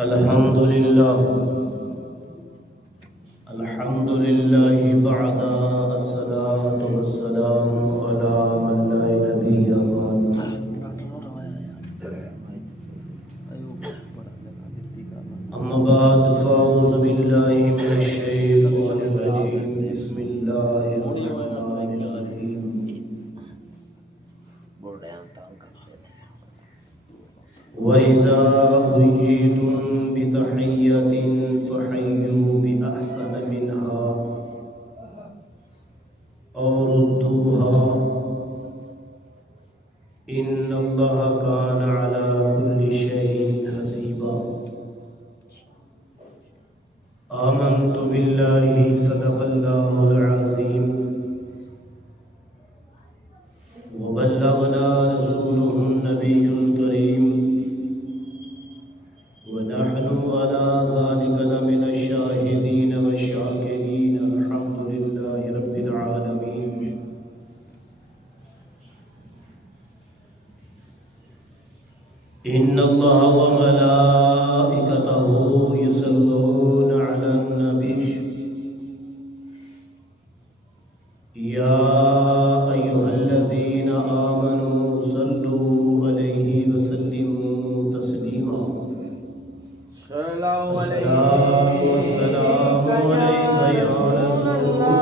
الحمد لله بعد الصلاة والسلام على من لا نبي بعد. أما بعد فأعوذ بالله من الشيطان الرجيم. بسم الله الرحمن الرحيم. وإذا حييتم بتحية فحيوا بأحسن منها أو ردوها إن الله كان على كل شيء حسيبا. آمنت بالله صدق الله العظيم وبلغنا رسوله النبي الكريم ونحن على ذلك لمن الشاهدين والشاكرين. الحمد لله رب العالمين. إن الله وملائكته يصلون على النبي يا أيها الذين آمنوا صلوا عليه وسلموا تسليما. الصلاة والسلام عليك يا رسول الله.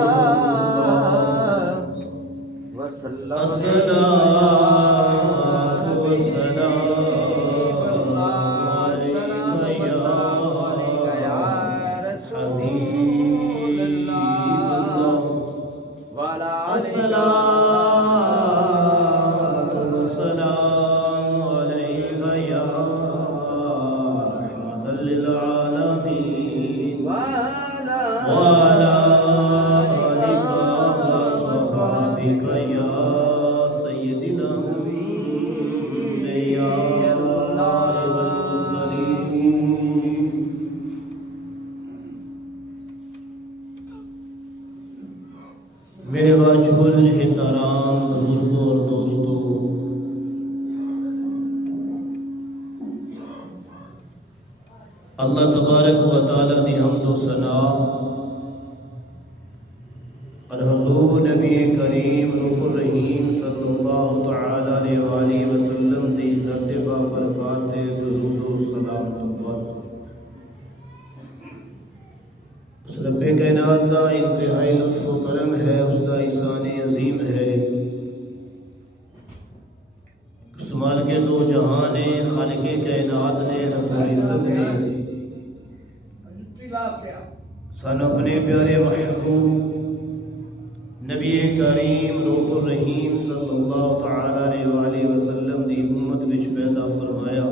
الصلاة والسلام عليك يا حبيب الله. الصلاة والسلام عليك يا رحمة للعالمين وعلى آلك وصحبك يا سيدنا الأنبياء والمرسلين. میرے واجب الاحترام بزرگوں اور دوستوں، اللہ تبارک و تعالیٰ دی حمد و ثنا اور حضور نبی کریم رؤوف الرحیم صلی اللہ تعالی علیہ وآلہ وسلم دی عزت با برکات درود و سلام تو بعد اس رب کائنات کا انتہائی لطف و کرم ہے، اس کا احسان عظیم ہے. سمال کے دو جہاں نے، خالق کائنات نے، رب العزت نے سن اپنے پیارے محبوب نبی کریم رؤوف الرحیم صلی اللہ تعالی علیہ وآلہ وسلم دی امت وچ پیدا فرمایا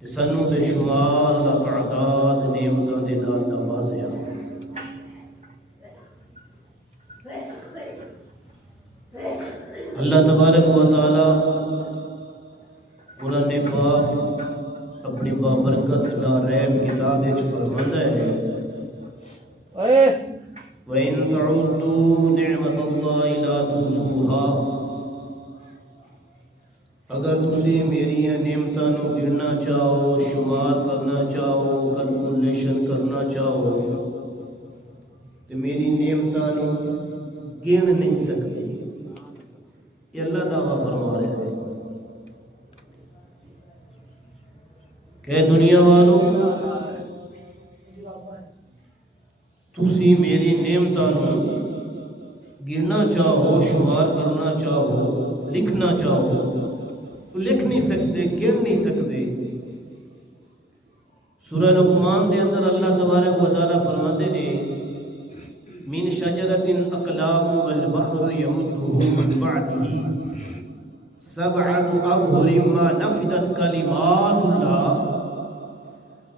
تے سانو بے شمار تعداد نعمتاں دے نال نوازیا. اللہ تبارک و تعالی قرآن پاک اپنی بابرکت لا ریب کتاب وچ فرماندا ہے وَإِن تَعُدُّوا نِعْمَةَ اللَّهِ لَا تُحْصُوهَا. اگر تسی میری نعمتاں نو گننا چاہو، شمار کرنا چاہو، کیلکولیشن کرنا چاہو تو میری نعمتاں نو گن نہیں سکتی. یہ اللہ دعویٰ فرما رہے ہیں کہ دنیا والوں تسی میری نعمتاں نو گننا چاہو، شمار کرنا چاہو، لکھنا چاہو تو لکھ نہیں سکتے، گن نہیں سکتے. سورہ لقمان دے اندر اللہ تبارک و تعالیٰ فرماتے ہیں من شجرۃ اقلام والبحر یمدہ من بعدہ سبعۃ ابحر ما نفدت کلمات اللہ.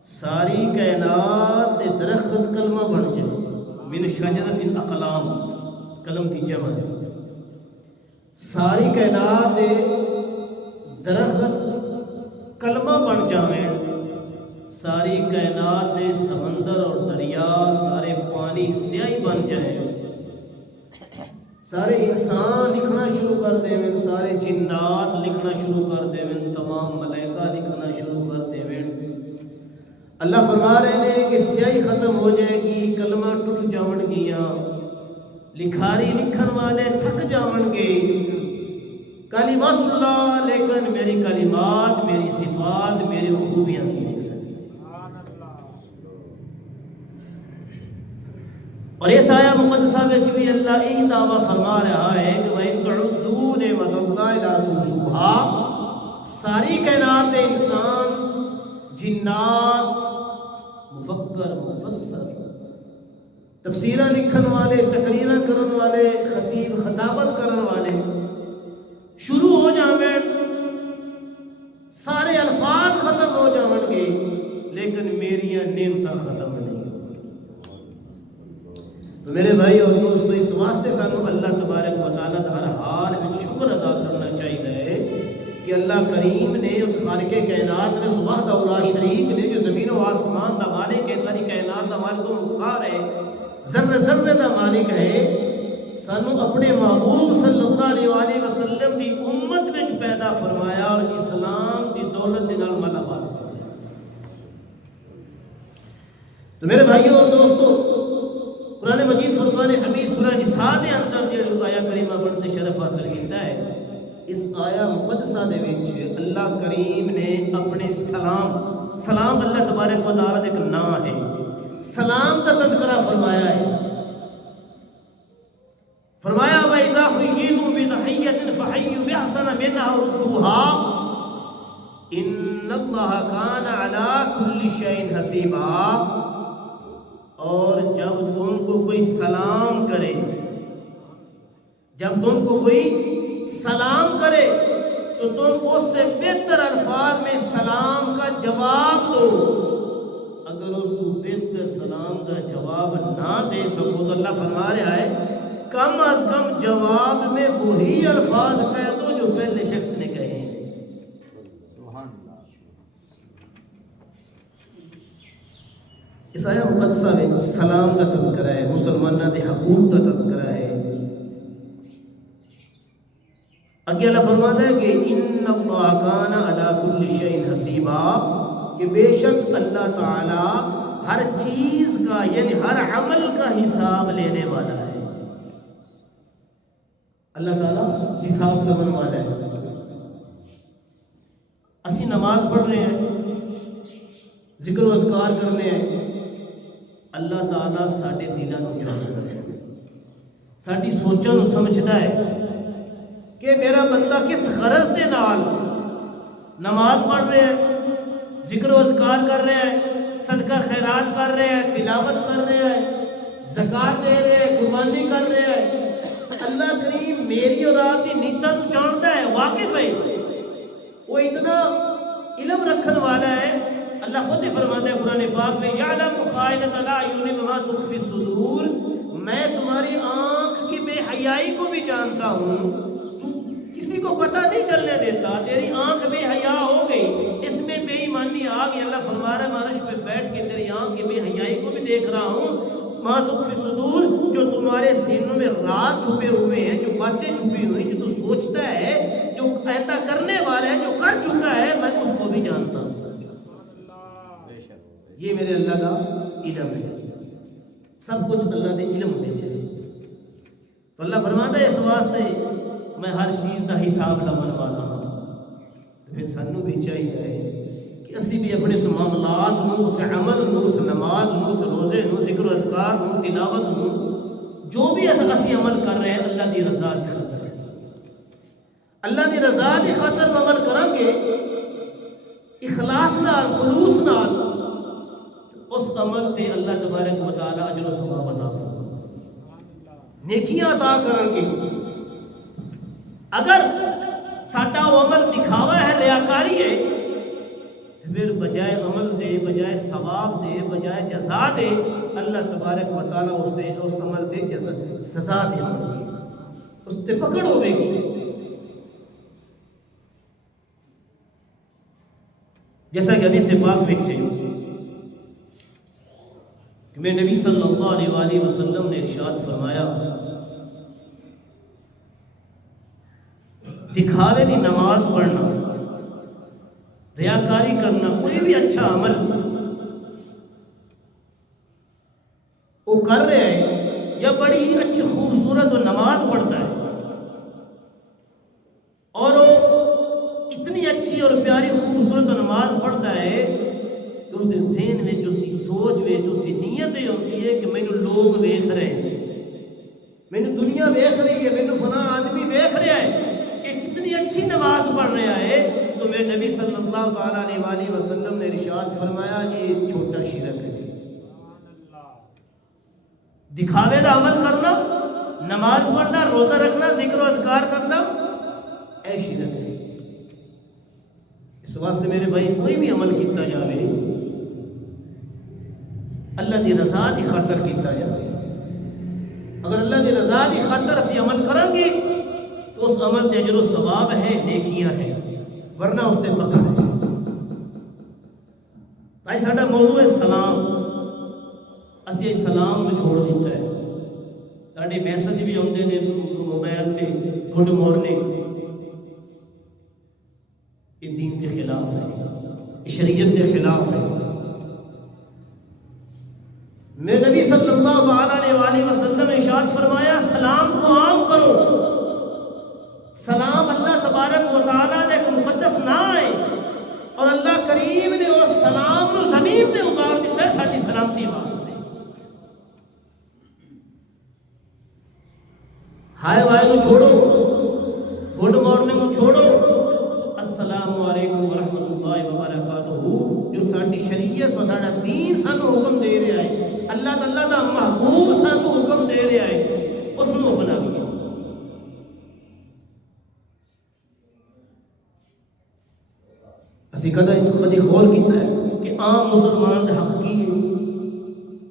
ساری کائنات دے درخت کلمہ بن جائے. من شجرۃ اقلام، قلم دی جمع ہے. ساری کائنات دے درخت کلمہ بن جاویں. ساری کائنات دے سمندر اور دریا، سارے پانی سیاہی بن جائیں. سارے انسان لکھنا شروع کر دیں، سارے جنات لکھنا شروع کر دیں، تمام ملائکہ لکھنا شروع کر دے۔ اللہ فرما رہے ہیں کہ سیاہی ختم ہو جائے گی، کلمہ ٹوٹ جاون گیاں، لکھاری لکھن والے تھک جاون گے، کلمات اللہ، لیکن میری کلمات، میری صفات، میری خوبیاں نہیں لکھ سکتے۔ اور اس آیہ مقدسہ میں بھی اللہ یہی دعویٰ فرما رہا ہے کہ وَإِن تَعُدُّوا نِعْمَتَ اللَّهِ لَا تُحْصُوهَا، ساری کائنات، انسان، جنات، مفکر، مفسر، تفسیرہ لکھن والے، تقریرہ کرن والے، خطیب خطابت کرن والے شروع ہو جاویں، سارے الفاظ ختم ہو جاون گے، لیکن میریاں نعمتاں ختم نہیں۔ تو میرے بھائی اور دوستو، اس واسطے سانو اللہ تبارک و تعالیٰ کا ہر حال میں شکر ادا کرنا چاہیے کہ اللہ کریم نے، اس خالق کائنات نے، اس وحدہ لا شریک نے، جو زمین و آسمان دا مالک ہے، ساری کائنات دا مالک و مختار ہے، ذرے ذرے دا مالک ہے، سانو اپنے محبوب صلی اللہ علیہ وآلہ وسلم دی امت میں پیدا فرمایا اور اسلام دی دولت دے نال مالا مال فرمایا۔ تو میرے بھائیوں اور دوستو، قرآن مجید فرقان حمید سورہ نساء دے اندر جو آیا کریمہ پڑھتے شرف حاصل کیتا ہے، اس آیا مقدسہ دے وچ اللہ کریم نے اپنے سلام اللہ تبارک و تعالیٰ ایک نام ہے، سلام کا تذکرہ فرمایا ہے۔ فرمایا وَإِذَا حُيِّيتُم بِتَحِيَّةٍ فَحَيُّوا بِأَحْسَنَ مِنْهَا أَوْ رُدُّوهَا إِنَّ اللَّهَ كَانَ عَلَىٰ كُلِّ شَيْءٍ حَسِيبًا۔ اور جب تم کو کوئی سلام کرے، جب تم کو کوئی سلام کرے تو تم اس سے بہتر الفاظ میں سلام کا جواب دو۔ اگر اس کو بہتر سلام کا جواب نہ دے سکو تو اللہ فرما رہا ہے کم از کم جواب میں وہی الفاظ کہہ دو جو پہلے شخص نے کہے۔ اس آیہ مقدسہ میں سلام کا تذکرہ ہے، مسلمانہ دے حقوق کا تذکرہ ہے۔ اگے اللہ فرماتا ہے کہ ان اللہ کان علی کل شیء حسیبا، کہ بے شک اللہ تعالی ہر چیز کا، یعنی ہر عمل کا حساب لینے والا ہے۔ اللہ تعالی حساب لینے والا ہے۔ اسی نماز پڑھ رہے ہیں، ذکر و اذکار کر رہے ہیں، اللہ تعالیٰ ساڈے دلاں نوں جاندا ہے، ساڈی سوچاں نوں سمجھدا ہے کہ میرا بندہ کس غرض دے نال نماز پڑھ رہے ہیں، ذکر و اذکار کر رہے ہیں، صدقہ خیرات کر رہے ہیں، تلاوت کر رہے ہیں، زکوٰۃ دے رہے ہیں، قربانی کر رہے ہیں۔ اللہ کریم میری اور آپ کی نیتاں نوں جاندا ہے، واقف ہے، وہ اتنا علم رکھن والا ہے۔ اللہ خود ہی فرماتا ہے قرآن پاک میں یعلم خائنۃ الاعین وما تخفی الصدور، میں تمہاری آنکھ کی بے حیائی کو بھی جانتا ہوں، تو کسی کو پتہ نہیں چلنے دیتا، تیری آنکھ بے حیا ہو گئی، اس میں بے ایمانی آ گئی۔ اللہ فرما رہا ہے میں عرش پہ بیٹھ کے تیری آنکھ کی بے حیائی کو بھی دیکھ رہا ہوں، ما تخفی الصدور، جو تمہارے سینوں میں راز چھپے ہوئے ہیں، جو باتیں چھپی ہوئی، جو تو سوچتا ہے، جو ایسا کرنے والا ہے، جو کر چکا ہے، میں اس کو بھی جانتا ہوں۔ یہ میرے اللہ کا علم ہے، سب کچھ اللہ کے علم میں چلے۔ تو اللہ فرماتا ہے اس واسطے میں ہر چیز کا حساب لمن والا ہوں۔ تو پھر سانوں بھی چاہیے کہ اسی بھی اپنے اس معاملات نوں، اس عمل نوں، اس نماز نوں، اس روزے نوں، ذکر و اذکار نوں، تلاوت نوں، جو بھی اسی عمل کر رہے ہیں اللہ کی رضا کی خاطر ہے۔ اللہ کی رضا کی خاطر عمل کریں گے اخلاص نال، خلوص نال، اس عمل تے اللہ تبارک و تعالی اجر و ثواب عطا فرمائے، نیکیاں عطا کریں گے۔ اگر ساڈا وہ عمل دکھاوا ہے، ریاکاری ہے، تو پھر بجائے عمل دے، بجائے ثواب دے، بجائے جزا دے، اللہ تبارک و تعالی اس عمل تے سزا دے گی، اس تے پکڑ ہوے گی۔ جیسا کہ حدیث پاک وچ کہ نبی صلی اللہ علیہ وآلہ وسلم نے ارشاد فرمایا دکھاوے دی نماز پڑھنا، ریاکاری کرنا، کوئی بھی اچھا عمل وہ کر رہے ہیں یا بڑی ہی اچھی خوبصورت و نماز پڑھتا ہے اور وہ اتنی اچھی اور پیاری خوبصورت و نماز پڑھتا ہے کہ اس کے ذہن میں جو اس کی سوچ میں جو اس کی نیت یہ ہوتی ہے کہ مینوں لوگ ویکھ رہے ہیں، مینوں دنیا ویکھ رہی ہے، مینوں فلاں آدمی ویکھ رہا ہے کہ کتنی اچھی نماز پڑھ رہا ہے، تو میرے نبی صلی اللہ تعالیٰ علیہ وآلہ وسلم نے ارشاد فرمایا یہ چھوٹا شرک ہے۔ دکھاوے کا عمل کرنا، نماز پڑھنا، روزہ رکھنا، ذکر و اذکار کرنا، اے شرک ہے۔ اس واسطے میرے بھائی کوئی بھی عمل کیتا جاوے اللہ دی رضا دی خاطر کیتا جاوے۔ اگر اللہ دی رضا دی خاطر اسی عمل کریں گے تو اس عمل تے اجر و ثواب ہے، نیکیاں ہیں، ورنہ اس تے پکڑ ہے۔ بھائی ساڈا موضوع ہے سلام، اسی سلام میں چھوڑ دیتا ہے۔ ساڈے میسج بھی آتے ہیں موبائل تے گڈ مارننگ، یہ دین کے خلاف ہے، یہ شریعت کے خلاف ہے۔ میرے نبی صلی اللہ علیہ وآلہ وسلم نے ارشاد فرمایا سلام کو عام کرو۔ سلام اللہ تبارک و تعالیٰ نے ایک مقدس نام ہے اور اللہ کریم نے اس سلام کو زمین تے اتار دیتا ہے ساری سلامتی واسطے۔ ہائے وائے کو چھوڑو، گڈ مارننگ کو چھوڑو، السلام علیکم ورحمۃ اللہ وبرکاتہ، جو ساری شریعت اور سارا دین سانو حکم دے رہا ہے، اللہ تعالیٰ دا محبوب سانو حکم دے رہا ہے، اس کو اپنا لیا۔ اسی کدی غور کیتا ہے کہ عام مسلمان دے حق کی ہے،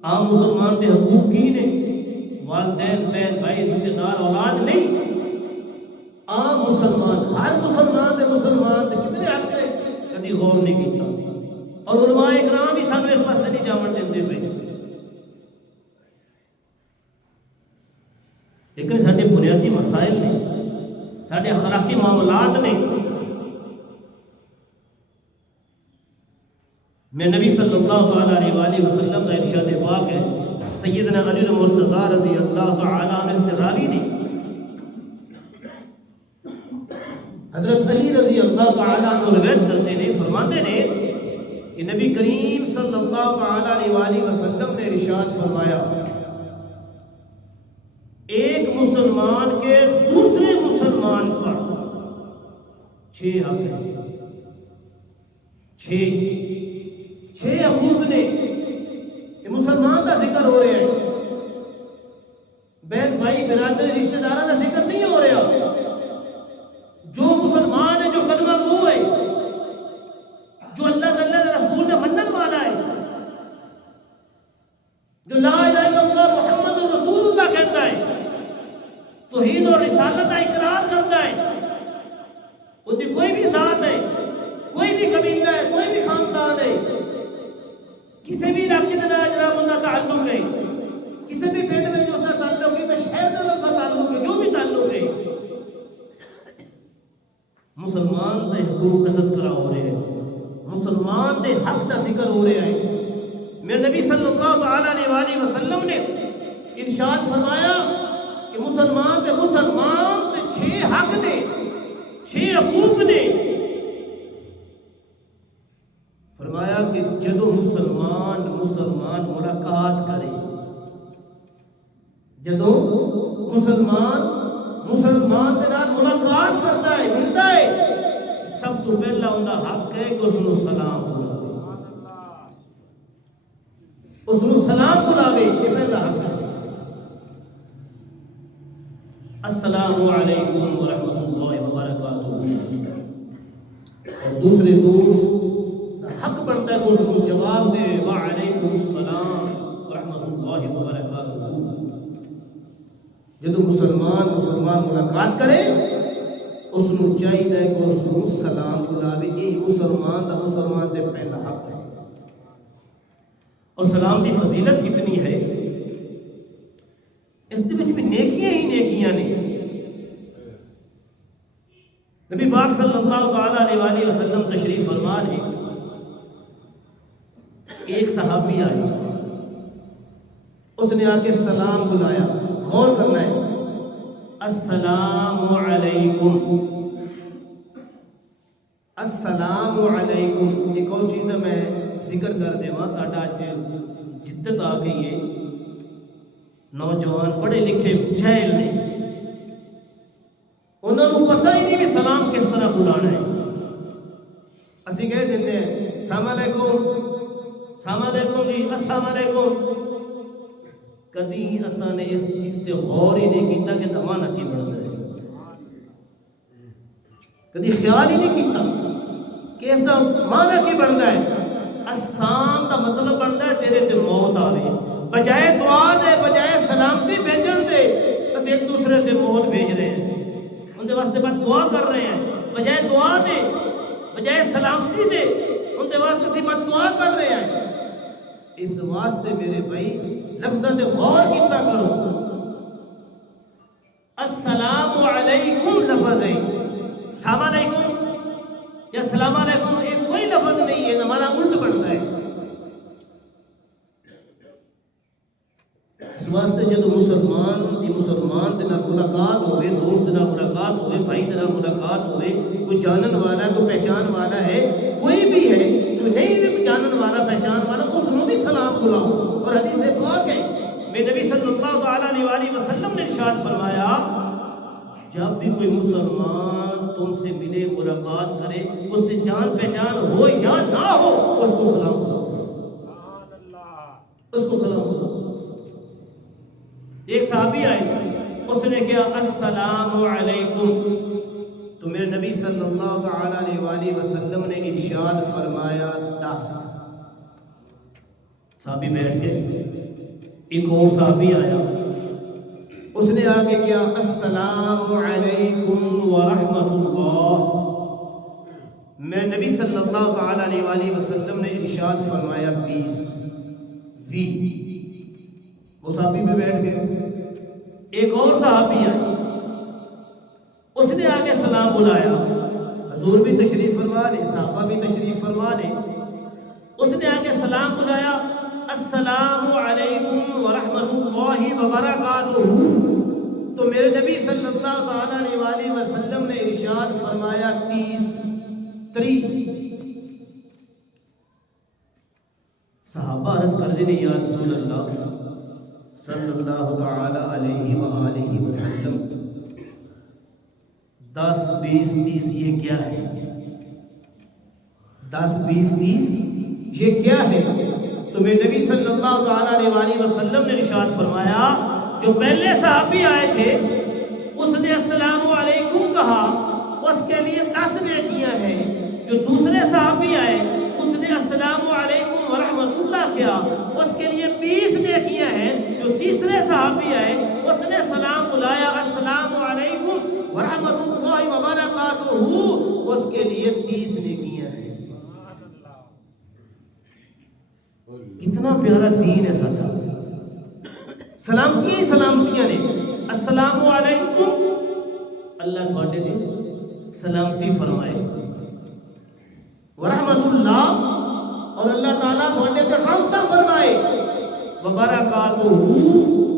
عام مسلمان دے حقوق کی نے؟ والدین، بہن بھائی، رشتہ دار، اولاد نہیں، عام مسلمان، ہر مسلمان دے کتنے حق ہے کدی غور نہیں کیتا۔ اور علماء اکرام بھی سانو اس پاسے نہیں جاون دیندے پے، لیکن سارے بنیادی مسائل نے، سارے اخلاقی معاملات نے۔ میں نبی صلی اللہ تعالیٰ علیہ وآلہ وسلم کا ارشاد پاک ہے، سیدنا علی المرتضیٰ رضی اللہ تعالیٰ عنہ راوی نے، حضرت علی رضی اللہ تعالیٰ عنہ روایت کرتے ہیں، فرماتے ہیں کہ نبی کریم صلی اللہ تعالیٰ علیہ وآلہ وسلم نے ارشاد فرمایا ایک مسلمان کے دوسرے مسلمان پر 6 حق ہیں، 6 حقوق نے۔ یہ مسلمان کا ذکر ہو رہا ہے، بہن بھائی برادری رشتہ داروں کا ذکر نہیں ہو رہا۔ جو مسلمان ہے، جو کلمہ گو ہے، جو اللہ تعالیٰ کے رسول کا منن والا ہے، جو لا الہ الا اللہ محمد رسول اللہ کہتا ہے، توحید اور رسالت کا اقرار کرتا ہے، ان کی کوئی بھی ذات ہے، کوئی بھی قبیلہ ہے، کوئی بھی خاندان ہے، کسی بھی علاقے کے جناب ان کا تعلق ہے، کسی بھی پنڈ میں جو اس کا تعلق ہے، شہر کا تعلق ہے، جو بھی تعلق ہے، مسلمان دے حقوق کا تذکرہ ہو رہا ہے، مسلمان دے حق کا ذکر ہو رہا ہے۔ میرے نبی صلی اللہ تعالیٰ علیہ وآلہ وسلم نے ارشاد فرمایا کہ مسلمان دے 6 حق نے، 6 حقوق نے۔ فرمایا کہ جدو مسلمان ملاقات کرے، جدو مسلمان دے نال ملاقات کرتا ہے، ملتا ہے، سب تو پہلا ان کا حق ہے کہ اس کو سلام بلاوے، اس کو سلام بلاوے، یہ پہلا حق ہے۔ السلام علیکم ورحمۃ اللہ وبرکاتہ۔ اور دوسرے دوست حق بنتا ہے کہ اس کو جواب دے، وعلیکم السلام ورحمۃ اللہ وبرکاتہ۔ جب مسلمان ملاقات کرے اس کو چاہیے کہ اس کو سلام بلاوے، یہ مسلمان دے پہلا حق ہے۔ اور سلام کی فضیلت کتنی ہے، اس دے وچ بھی نیکیاں ہی نیکیاں نے۔ نبی پاک صلی اللہ تعالیٰ علیہ وآلہ وسلم تشریف فرما ہے، ایک صحابی آئے، اس نے آ کے سلام بلایا، غور کرنا ہے، السلام علیکم، السلام علیکم۔ ایک اور چیز میں ذکر کر دے وہاں، ساڈا اج جدت آ گئی ہے، نوجوان پڑھے لکھے جاہل نے، انہوں نے پتہ ہی نہیں بھی سلام کس طرح بلانا ہے۔ اسی کہہ دیتے ہیں السلام علیکم، السلام علیکم جی، السلام علیکم۔ کدی اساں نے اس چیز تے غور ہی نہیں کیتا کہ معنی کی بنتا ہے، کدی خیال ہی نہیں کیتا کہ اس دا معنی کی بنتا ہے۔ السلام دا مطلب بنتا ہے تیرے تے موت آوے، بجائے دعا دے، بجائے سلامتی بھیجن دے، اس ایک دوسرے تے موت بھیج رہے ہیں، ان دے واسطے بعد دعا کر رہے ہیں، بجائے دعا دے، بجائے سلامتی دے، ان دے واسطے سی بعد دعا کر رہے ہیں۔ اس واسطے میرے بھائی لفظاں تے غور کیتا کرو۔ السلام علیکم لفظ ہے، السلام علیکم یا السلام علیکم یہ کوئی لفظ نہیں ہے، ہمارا الٹ بنتا ہے۔ اس واسطے جب مسلمان دے نال ملاقات ہوئے، دوست دے نال ملاقات ہوئے، بھائی دے نال ملاقات ہوئے، کوئی جانن والا، کوئی پہچان والا ہے، کوئی بھی ہے، کوئی نہیں بھی جانن والا، پہچان والا، اس نو بھی سلام بلاؤ۔ اور حدیث پاک ہے، میرے نبی صلی اللہ علیہ وآلہ وسلم نے ارشاد فرمایا، جب بھی کوئی مسلمان تم سے ملے، ملاقات کرے، اس سے جان پہچان ہو یا نہ ہو، اس کو سلام بلاؤ، اس کو سلام بلاؤ۔ ایک صحابی آئے، اس نے کہا السلام علیکم، تو میرے نبی صلی اللہ تعالیٰ علیہ وآلہ وسلم نے ارشاد فرمایا 10۔ صحابی بیٹھ کے، ایک اور صحابی آیا، اس نے آگے کیا السلام علیکم ورحمۃ اللہ، میں نبی صلی اللہ تعالیٰ علیہ وآلہ وسلم نے ارشاد فرمایا 20۔ وہ صحابی پہ بیٹھ گئے، ایک اور صحابی آئے، اس نے آگے سلام بلایا، حضور بھی تشریف فرما لے، صحابہ بھی تشریف فرما لے، اس نے آگے سلام بلایا السلام علیکم ورحمۃ اللہ وبرکاتہ، تو میرے نبی صلی اللہ تعالیٰ علیہ وآلہ وسلم نے ارشاد فرمایا 30۔ صحابہ عرض کر دیں یا رسول اللہ صلی اللہ تعالیٰ علیہ وآلہ وسلم، 10 20 30 یہ کیا ہے؟ 10 20 30 یہ کیا ہے؟ تو میرے نبی صلی اللہ تعالیٰ علیہ وآلہ وسلم نے ارشاد فرمایا، جو پہلے صحابی آئے تھے اس نے السلام علیکم کہا، اس کے لیے 10 نیکیاں ہیں، جو دوسرے صحابی آئے اس نے السلام علیکم ورحمۃ اللہ کیا، اس کے لیے 20 نیکیاں ہیں، جو تیسرے صحابی آئے اس نے سلام بلایا السلام علیکم ورحمۃ اللہ وبرکاتہ، اس کے لیے 30 نیکیاں ہیں۔ اتنا پیارا دین ہے سارا، سلامتیاں نے، السلام علیکم، اللہ تھوڑے دے سلامتی فرمائے، ورحمت اللہ، اور اللہ تعالیٰ تھوڑے دے رحمتہ فرمائے، وبرکاتہ،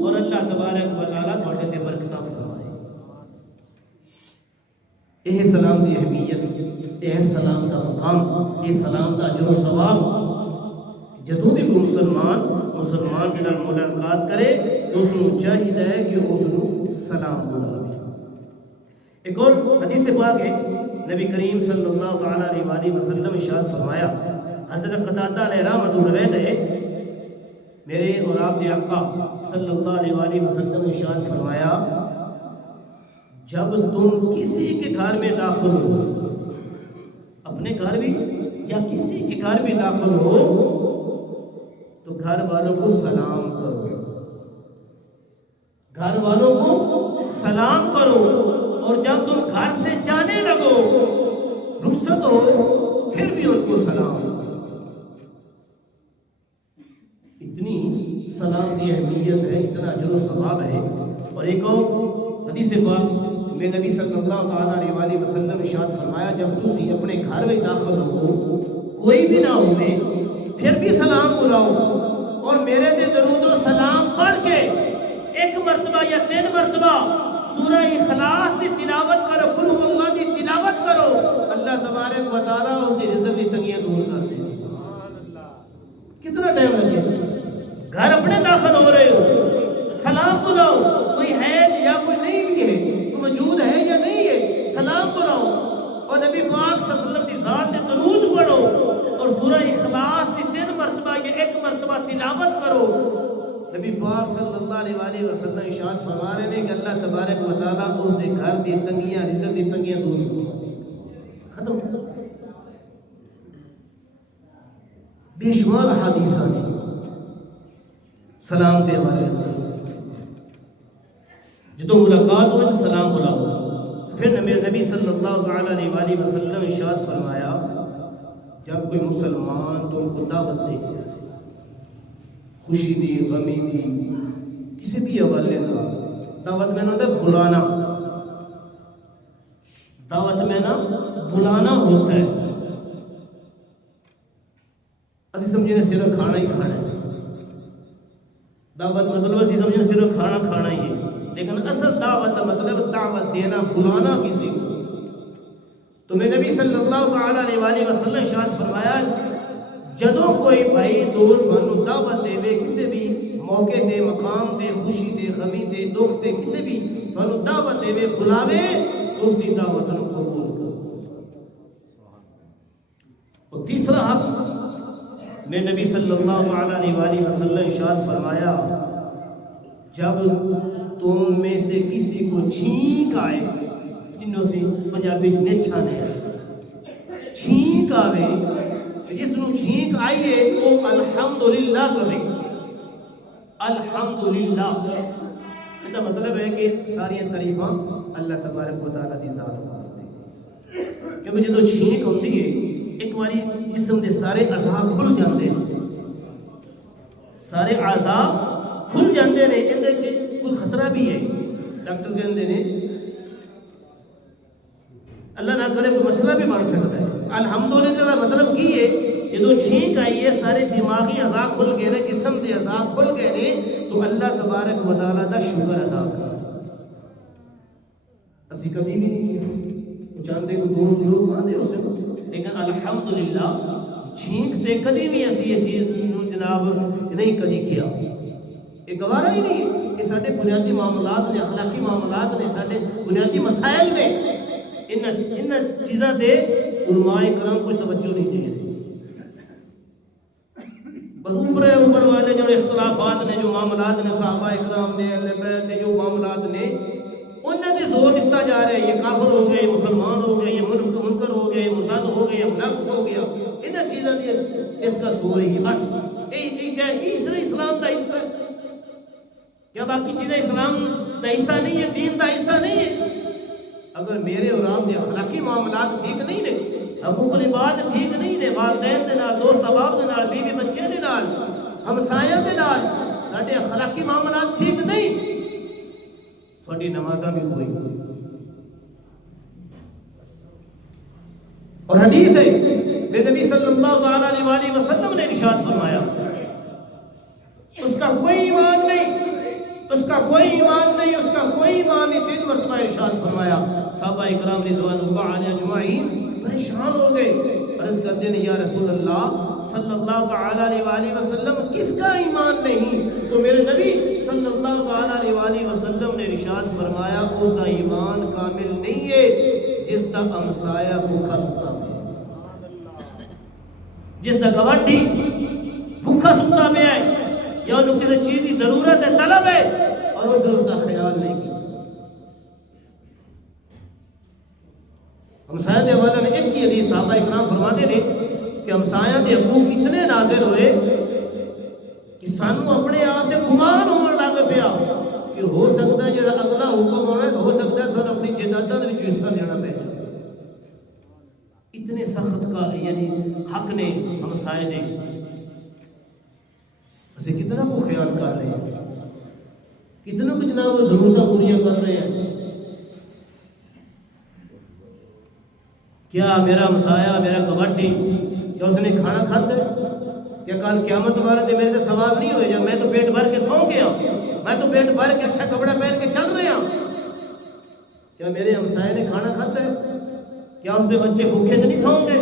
اور اللہ تبارک و تعالیٰ تھوڑے دے برکتہ فرمائے۔ یہ سلام دی اہمیت، یہ سلام دا مقام، یہ سلام دا اجر و ثواب، جدوں بھی کوئی مسلمان کے نال ملاقات کرے تو اس کو چاہیے ہے کہ اس کو سلام بلاوے۔ ایک اور حدیث پاک ہے، نبی کریم صلی اللہ تعالیٰ علیہ وآلہ وسلم ارشاد فرمایا، حضرت قتادہ علیہ رحمۃ روایت ہے، میرے اور آپ کے آقا صلی اللہ علیہ وآلہ وسلم نے ارشاد فرمایا، جب تم کسی کے گھر میں داخل ہو، اپنے گھر بھی یا کسی کے گھر میں داخل ہو، تو گھر والوں کو سلام کرو، گھر والوں کو سلام کرو، اور جب تم گھر سے جانے لگو، رخصت ہو، پھر بھی ان کو سلام کرو۔ اتنی سلام کی اہمیت ہے، اتنا اجر و ثواب ہے۔ اور ایک اور حدیث پاک میں نبی صلی اللہ تعالیٰ علیہ وسلم ارشاد فرمایا جب تسی اپنے گھر میں داخل ہو کوئی بھی نہ ہوئے پھر بھی سلام بلاؤ اور میرے تے درود و سلام پڑھ کے ایک مرتبہ یا 3 مرتبہ سورہ اخلاص دی تلاوت کرو، قل هو اللہ دی تلاوت کرو، اللہ تبارک و تعالیٰ اس دی رزق دی تنگیاں دور کر دے گا۔ کتنا ٹائم لگے؟ گھر اپنے داخل ہو رہے ہو، سلام بلاؤ، کوئی ہے یا کوئی نہیں بھی ہے، کوئی موجود ہے یا نہیں ہے، سلام بلاؤ اور نبی پاک صلی اللہ علیہ وسلم کی ذات پہ درود پڑھو اور سورہ اخلاص کی 3 مرتبہ یا 1 مرتبہ تلاوت کرو۔ نبی پاک صلی اللہ علیہ وسلم ارشاد فرما رہے ہیں کہ اللہ تبارک و تعالیٰ اس دے گھر دی تنگیاں، رزق دی تنگیاں دور ختم۔ بے شمار حدیثاں نے سلام دے والے جدو ملاقات ہوئے تو سلام بلاؤ۔ پھر نبی صلی اللہ تعالیٰ علیہ وسلم ارشاد فرمایا جب کوئی مسلمان تم کو دعوت دے، خوشی دی، غمی دی، کسی بھی حوالے نہ، دعوت میں نہ بلانا، دعوت میں نہ بلانا ہوتا ہے۔ اسی سمجھے صرف کھانا ہی کھانا ہے، دعوت مطلب اسی سمجھے صرف کھانا کھانا ہی ہے، لیکن اصل دعوت کا مطلب دعوت دینا، بلانا کسی کو۔ تو میں نبی صلی اللہ تعالیٰ علیہ وسلم ارشاد فرمایا جدوں کوئی بھائی دوست تھانوں دعوت دے کسی بھی موقع تے، مقام تے، خوشی تے، غمی تے، دکھ تے، کسی بھی تھانوں دعوت دے بلاوے تو اس کی دعوت نو قبول کرو۔ اور تیسرا حق میں نبی صلی اللہ تعالیٰ علیہ وسلم ارشاد فرمایا جب تم میں سے کسی کو چھینک آئے، جنہوں سے پنجابی نچھا نہیں آئے، چھینک آئے، جس نو چھینک آئیے وہ الحمدللہ کرے۔ الحمدللہ اس کا مطلب ہے کہ ساری تعریفاں اللہ تبارک و تعالیٰ دی ذات واسطے، کیونکہ جدو چھینک ہوتی ہے ایک باری جسم دے سارے اعضاء کھل جاندے ہیں، سارے اعضاء کھل جاندے ہیں، اندر کوئی خطرہ بھی ہے، ڈاکٹر کہندے نے اللہ نہ کرے کوئی مسئلہ بھی بن سکتا ہے۔ الحمدللہ مطلب کی ہے جدو چھینک آئی ہے سارے دماغی اعضاء کھل گئے نے، جسم دے اعضاء کھل گئے نے، تو اللہ تبارک و تعالیٰ دا شکر ادا کر۔ اسی کبھی بھی نہیں کیا، چاہتے کو دوست لوگ آتے اس سے، لیکن الحمدللہ چھینکتے کدی بھی ایسی یہ چیز جناب نہیں کدی کیا، یہ گوارا ہی نہیں کہ سارے بنیادی معاملات نے، اخلاقی معاملات نے، سارے بنیادی مسائل نے، ان چیزاں دے علماء کرام کوئی توجہ نہیں دے رہے، بس اوپر والے جو اختلافات نے، جو معاملات نے، صحابہ اکرام دے، اہل بیت دے جو معاملات نے، انہیں دے زور دیتا جا رہا ہے، یہ کافر ہو گئے، یہ مسلمان ہو گئے، یہ منکر ہو گئے، یہ مرتد ہو گئے، یہ منافق ہو گیا، انہیں چیزاں دی اس کا زور ہے، بس اسلام دا حصہ ہے کیا؟ باقی چیزیں اسلام دا حصہ نہیں ہے، دین دا حصہ نہیں ہے؟ اگر میرے اور آپ دے اخلاقی معاملات ٹھیک نہیں نے، حقوق العباد ٹھیک نہیں نے، والدین دے نال، دوست احباب دے نال، بیوی بچے دے نال، ہمسایاں دے نال ساڈے اخلاقی معاملات ٹھیک نہیں، تھوڑی نمازاں بھی کوئی۔ اور حدیث ہے میرے نبی صلی اللہ علیہ وسلم نے ارشاد فرمایا اس کا کوئی ایمان نہیں، اس کا کوئی ایمان نہیں، اس کا کوئی ایمان نہیں۔ 3 مرتبہ ارشاد فرمایا، صحابہ اکرام رضوان اللہ علیہ اجمعین پریشان ہو گئے، عرض کرتے ہیں یا رسول اللہ صلی اللہ تعالیٰ علیہ وسلم کس کا ایمان نہیں؟ تو میرے نبی صلی اللہ تعالیٰ علیہ وسلم نے ارشاد فرمایا اس کا ایمان کامل نہیں ہے جس کا ہمسایہ بھوکا ستا ہے، جس کا گواٹی بھوکا ستا پہ ہے یا انہوں کسی چیز کی ضرورت ہے، طلب ہے، اور اس نے اس کا خیال نہیں کیا۔ ہمسایہ دے حوالے نے ایک ہی حدیث صحابہ اکرام فرماتے نے کہ ہمسایہ دے حقوق اتنے نازل ہوئے کہ سانو اپنے آپ سے گمان ہونے لگ پیا کہ ہو سکتا ہے جڑا اگلا حکم ہونا ہے، ہو سکتا ہے سن اپنی جائیداداں دے وچ حصہ دینا پے جائے۔ اتنے سخت کا یعنی حق نے ہمسائے نے، اسے کتنا کو خیال کر رہے ہیں، کتنا کو جناب ضرورتیں پوریاں کر رہے ہیں، کیا میرا ہمسایا میرا گواڈی کیا اس نے کھانا کھاتا ہے؟ کیا کل قیامت والے دن میرے سے سوال نہیں ہوئے جب میں تو پیٹ بھر کے سو گیا، میں تو پیٹ بھر کے اچھا کپڑا پہن کے چل رہا، کیا میرے ہمسائے نے کھانا کھاتا ہے؟ کیا اس کے بچے بھوکے تو نہیں سوں گے؟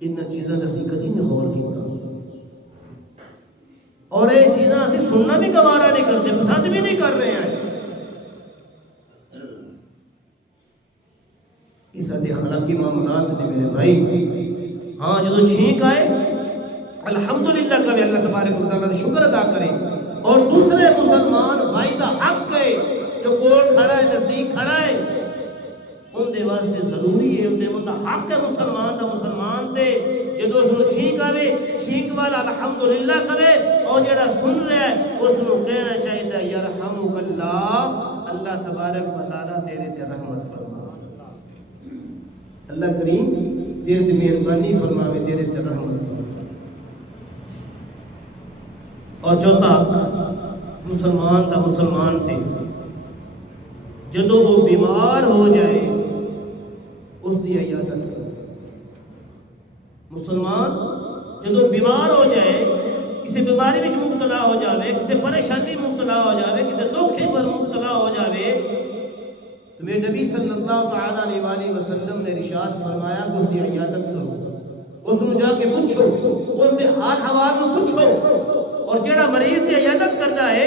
ان چیزاں اسی کدی نہیں غور کیتا، اور یہ چیزاں اسی سننا بھی گوارا نہیں کرتے، پسند بھی نہیں کر رہے ہیں۔ یہ سارے اخلاقی معاملات نے میرے بھائی۔ ہاں جدو چھینک آئے الحمدللہ کبھی اللہ تبارک و تعالیٰ کا شکر ادا کرے، اور دوسرے مسلمان بھائی دا حق ہے جو کول کھڑا ہے نزدیک کھڑا ہے ان دے واسطے ضروری ہے، ان دا حق ہے مسلمان تے جدو اس نو چھینک آوے چھینک والا الحمدللہ کرے، اور جڑا سن رہا ہے اس نو کہنا چاہیے یرحمک اللہ، اللہ تبارک و تعالیٰ تیرے تے رحمت فرما، اللہ کریم تیرے تے مہربانی فرماوے، تیرے تے رحمت فرما۔ اور چوتھا مسلمان دا مسلمان تے جدو وہ بیمار ہو جائے اس دی عیادت کرو۔ مسلمان جدو بیمار ہو جائے، کسی بیماری میں مبتلا ہو جاوے، کسی پریشانی مبتلا ہو جاوے، کسی دکھے پر مبتلا ہو جاوے، تو میرے نبی صلی اللہ تعالیٰ علیہ وسلم نے ارشاد فرمایا کہ اس کی عیادت کرو، اس نے جا کے پوچھو، اس نے حال حوال میں پوچھو، اور جڑا مریض کی عیادت کرتا ہے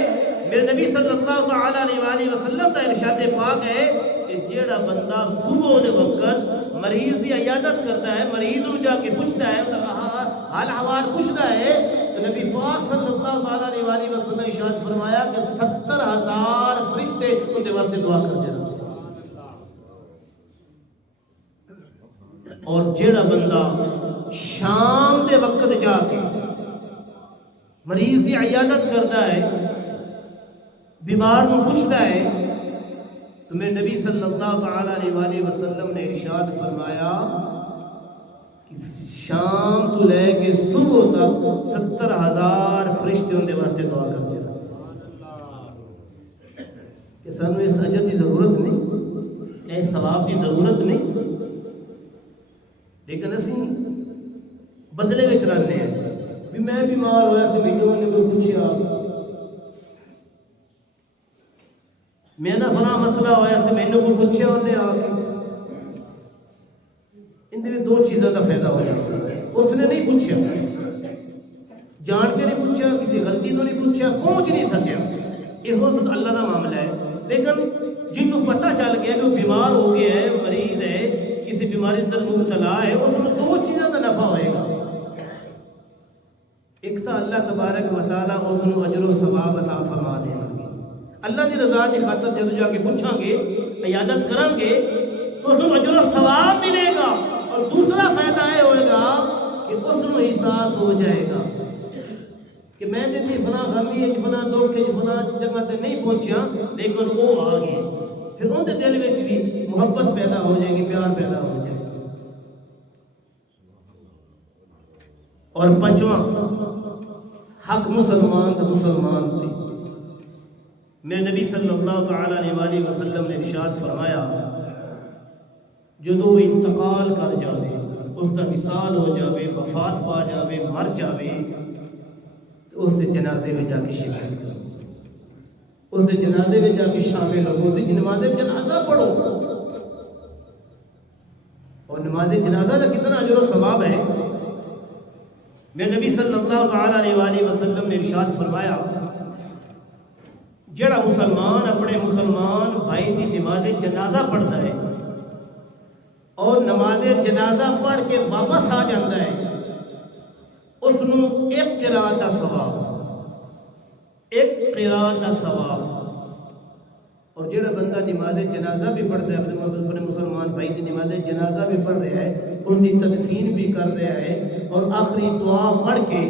میرے نبی صلی اللہ تعالیٰ علیہ وسلم کا ارشاد پاک ہے کہ جڑا بندہ صبح دے وقت مریض کی عیادت کرتا ہے، مریض کو جا کے پوچھتا ہے، حال حوال پوچھتا ہے، تو نبی پاک صلی اللہ تعالیٰ علیہ وسلم نے ارشاد فرمایا کہ 70,000 فرشتے ان کے واسطے دعا کرتے رہتے ہیں۔ اور جڑا بندہ شام دے وقت جا کے مریض دی عیادت کرتا ہے، بیمار کو پوچھتا ہے، تو میرے نبی صلی اللہ تعالیٰ علیہ وسلم نے ارشاد فرمایا کہ شام تو لے کے صبح تک 70,000 فرشتے ان کے واسطے دعا کرتے رہتے ہیں۔ کہ سانو اس اجر کی ضرورت نہیں، اس ثواب کی ضرورت نہیں، لیکن اسی بدلے میں چلانے ہیں بھی میں بیمار ہویا سی مینوں نے کوئی پوچھیا، میرا فلاں مسئلہ ہویا سی مینوں کو پوچھیا انہیں آ کے، ان میں دو چیزوں کا فائدہ ہو جاتا ہے۔ اس نے نہیں پوچھا، جان کے نہیں پوچھا، کسی غلطی تو نہیں پوچھا، پہنچ نہیں سکیا، اس وقت اللہ کا معاملہ ہے، لیکن جن کو پتہ چل گیا کہ وہ بیمار ہو گیا ہے، مریض ہے، کسی بیماری اندر مبتلا ہے، اس کو دو چیزوں کا نفع ہوئے گا۔ ایک تو اللہ تبارک و تعالیٰ اس کو اجر و ثواب عطا فرما دے گا، اللہ کی رضا کی خاطر جب جا کے پوچھیں گے، عیادت کریں گے تو اس کو اجر و ثواب ملے گا، اور دوسرا فائدہ یہ ہوئے گا کہ اس کو احساس ہو جائے گا کہ میں تے فلاں غمی فلاں دکھ فلاں جگہ تے نہیں پہنچیا، لیکن وہ آ گئے، پھر ان کے دل میں بھی محبت پیدا ہو جائے گی، پیار پیدا ہو جائے گا۔ اور پنجواں حق مسلمان تو مسلمان تھے، میرے نبی صلی اللہ تعالیٰ علیہ وسلم نے ارشاد فرمایا جدو انتقال کر جاوے، اس کا وصال ہو جاوے، وفات پا جاوے، مر جاوے، تو اس کے جنازے میں جا کے شرکت کرو، اس کے جنازے میں جا کے شامل ہو، اس کی نماز جنازہ پڑھو، اور نماز جنازہ کا کتنا اجر و ثواب ہے۔ میرے نبی صلی اللہ تعالیٰ علیہ وسلم نے ارشاد فرمایا جڑا مسلمان اپنے مسلمان بھائی دی نماز جنازہ پڑھتا ہے اور نماز جنازہ پڑھ کے واپس آ جاتا ہے، اس نو ایک قرات کا ثواب، ایک قرات کا ثواب۔ اور جڑا بندہ نماز جنازہ بھی پڑھتا ہے، اپنے مسلمان بھائی دی نماز جنازہ بھی پڑھ رہا ہے، اس کی تدفین بھی کر رہا ہے، اور آخری دعا پڑھ کے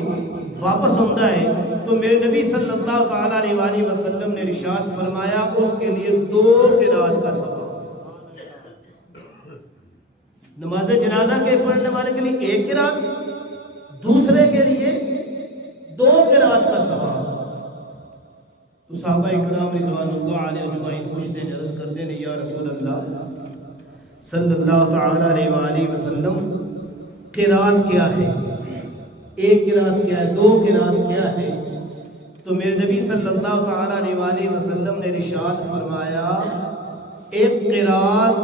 واپس آتا ہے، تو میرے نبی صلی اللہ تعالیٰ علیہ وسلم نے ارشاد فرمایا اس کے لیے 2 قرات کا ثواب۔ نماز جنازہ کے پڑھنے والے کے لیے 1 قرات، دوسرے کے لیے 2 قرات کا ثواب۔ تو صحابہ کرام رضوان اللہ علیہ اجمعین پوچھتے ہیں، عرض کرتے ہیں یا رسول اللہ صلی اللہ تعالیٰ علیہ وآلہ وسلم قرات کیا ہے، ایک قرات کیا ہے، دو قرات کیا ہے؟ تو میرے نبی صلی اللہ تعالیٰ علیہ وآلہ وسلم نے ارشاد فرمایا ایک قرات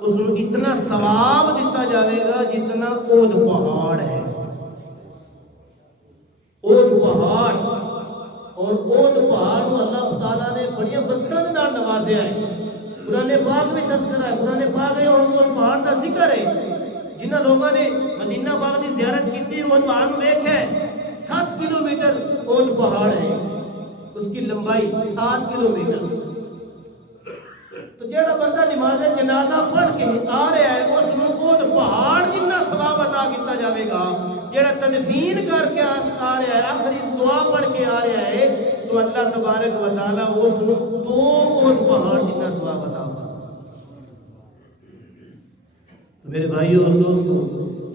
اس کو اتنا ثواب دیتا جاوے گا جتنا اود پہاڑ ہے، اود پہاڑ، اور اود پہاڑ کو اللہ تعالیٰ نے بڑی برکتاں نال نوازیا ہے۔ قرآن پاک میں تذکرہ ہے، قرآن پاک میں اود پہاڑ کا ذکر ہے۔ جنہاں لوگوں نے مدینہ پاک کی زیارت کی اود پہاڑ کو ویکھیا ہے، 7 کلومیٹر اود پہاڑ ہے، اس کی لمبائی 7 کلومیٹر۔ تو جیڑا بندہ نماز جنازہ پڑھ کے آ رہا ہے اس کو اود پہاڑ جتنا ثواب عطا کیتا جاوے گا۔ جیڑا تدفین کر کے آ رہا ہے، آخری دعا پڑھ کے آ رہا ہے، تو اللہ تبارک و تعالیٰ اس کو 2 اود پہاڑ جتنا ثواب عطا فرمائے۔ تو میرے بھائیوں اور دوستوں،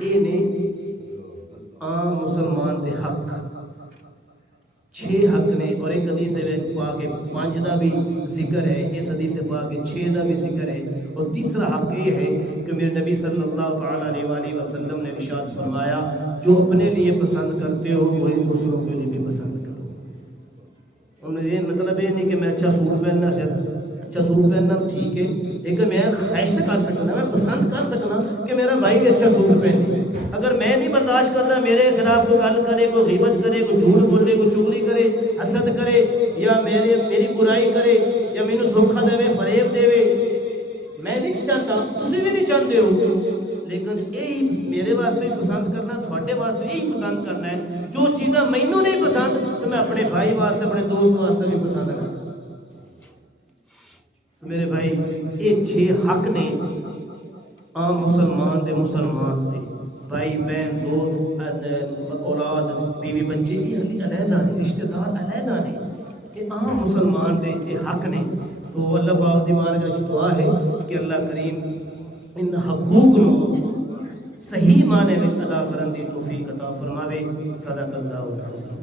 یہ نے عام مسلمان دے حق 6 حق نے، اور ایک حدیث پاک 5 دا بھی ذکر ہے، اس حدیث پاک 6 دا بھی ذکر ہے، اور تیسرا حق یہ ہے کہ میرے نبی صلی اللہ تعالیٰ علیہ وآلہ وسلم نے ارشاد فرمایا جو اپنے لیے پسند کرتے ہو وہی دوسروں کے لیے بھی پسند کرو۔ انہوں نے یہ مطلب یہ نہیں کہ میں اچھا سوٹ پہننا، اچھا سوٹ پہننا ٹھیک ہے، لیکن میں خواہش کر سکنا، میں پسند کر سکنا کہ میرا بھائی بھی اچھا سوٹ پہنے۔ اگر میں نہیں برداشت کرتا میرے خلاف کوئی گل کرے، کوئی غیبت کرے، کوئی جھوٹ بولے، کوئی چغلی کرے، حسد کرے، یا میری برائی کرے، یا مینوں دھوکہ دے، فریب دے، میں نہیں چاہتا، تسی بھی نہیں چاہتے ہو، لیکن یہی میرے واسطے بھی پسند کرنا، تھوڑے واسطے یہی پسند کرنا ہے۔ جو چیزاں مینوں نہیں پسند تو میں اپنے بھائی واسطے، اپنے دوست واسطے بھی پسند کرنا۔ میرے بھائی یہ 6 حق نے عام مسلمان دے، مسلمان دے بھائی بہن، دو اولاد، بیوی بچے، یہ علیحدہ نہیں، رشتہ دار علیحدہ نہیں، یہ عام مسلمان دے یہ حق نے۔ تو اللہ پاک دی بارگاہ وچ دعا ہے کہ اللہ کریم ان حقوق نو صحیح معنی وچ ادا کرن دی توفیق عطا فرماوے۔ صدق اللہ العظیم۔